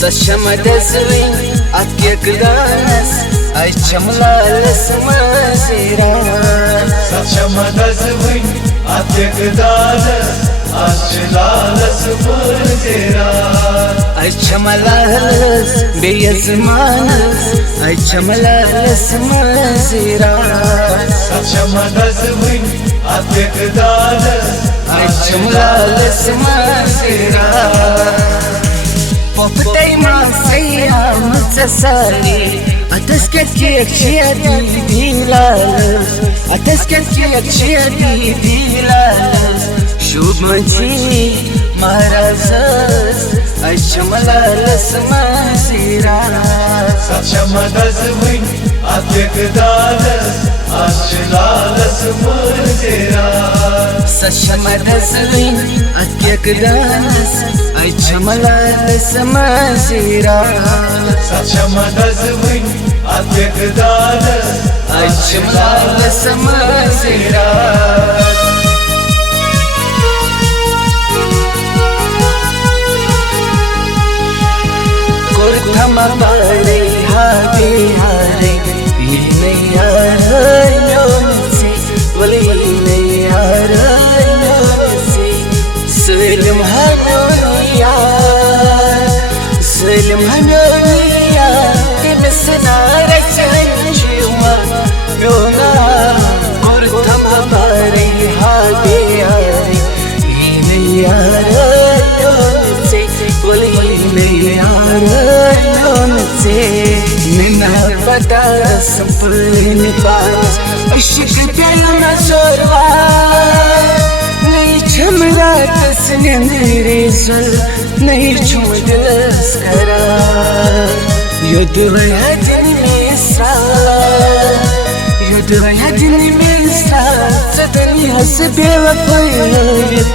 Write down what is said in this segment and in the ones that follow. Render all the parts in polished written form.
Saçamadasın at yakıdanas ay çamlalas mazira. Saçamadasın at yakıdanas ay çamlalas mazira. Ay çamlalas beyazmanas ay çamlalas mazira. Saçamadasın at yakıdanas ay çamlalas mazira. Poptay masaya mutsasali atas kek chiadi dilal atas kek chiadi dilal shubmanchi marazas ay chamalalas mazira. Saçamadasın at yakıdanas ay çamlalas mazira. Saçamadasın at yakıdanas ay çamlalas mazira. Saçamadasın at yakıdanas ay çamlalas mazira. Kurtama bari hadi hadi yine yarayonsi vali yine yarayonsi Selim hanoniya Selim hanoniya Dimsina reçençima yona Kurtama bari hadi hadi yine yarayonsi vali yine yarayonsi Nina bada sampulni paas Aşık pelna sorva Nahi chamra tasne mere sul Nahi chumdas kara Yudvaya din misra Yudvaya din misra Sadani has bevafayat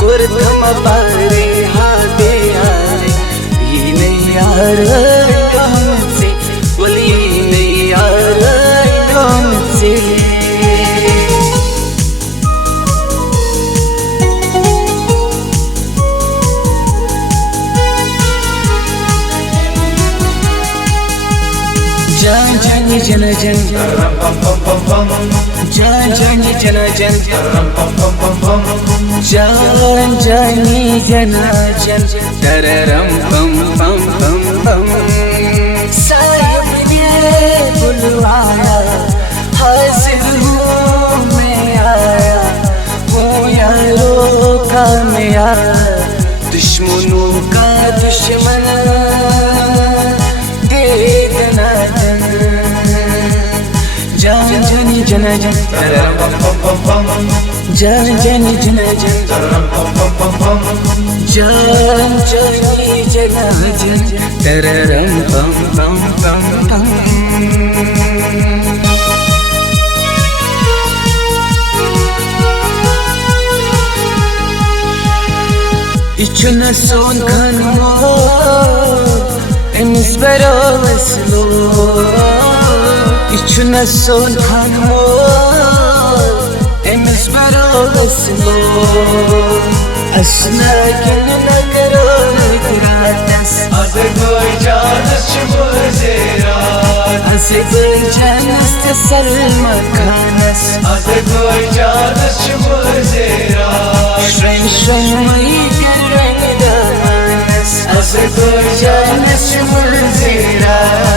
Kurtama bari hadi hadi Yine yarayonsi Vali yine yarayonsi Can cani cana can Can cani cana can Can cani cana can Tararam pam pam pam pam Sahib ne bulwaya Hazir hoon mein aaya Wo yaron ka mera Dushmanon ka dushman Dekna Can cani cana can Can cani cana can Can cani cana can Tararam pam pam pam pam İçine son kanmo Emiz beroveslo İçine son kanmo Emiz beroveslo Asna kenna karo ikratas Azerbaycan'ız çımırzerat Azerbaycan'ız teselma kanas Azerbaycan'ız çımırzerat Şren şren mayi gerreni danas Azerbaycan'ız çımırzerat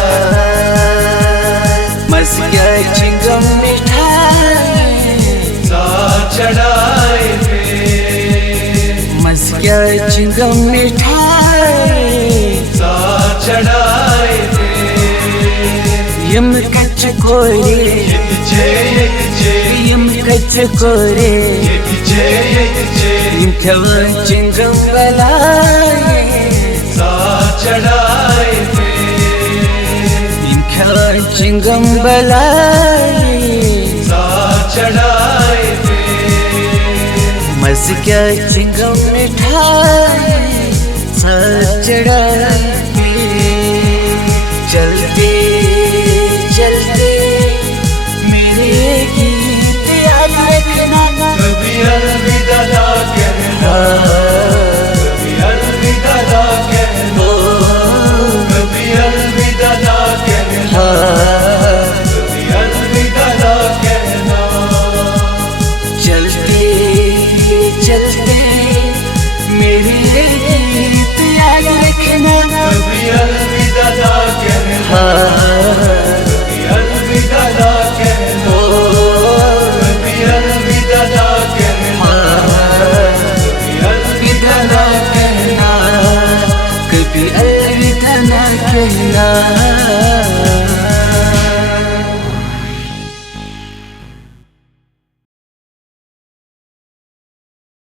Mazga chingam mithai Saat chadai pe Mazga chingam mithai Saat chadai pe Yum kach kore Yetice Yum kach kore Yetice Yum kavan chingam balai Saat chadai pe Yum kavan chingam balai Saat chadai pe Mazga chingam mithai Saat chadai pe Jaldi jaldi mere geet yaad rakhna कभी अलविदा ना कहना कभी अलविदा ना चलते मेरे गीत याद रखना। कभी अलविदा ना कहना, हाँ कभी अलविदा ना कहना, कभी अलविदा ना कहना, कभी अलविदा ना कहना, कभी अलविदा ना कहना।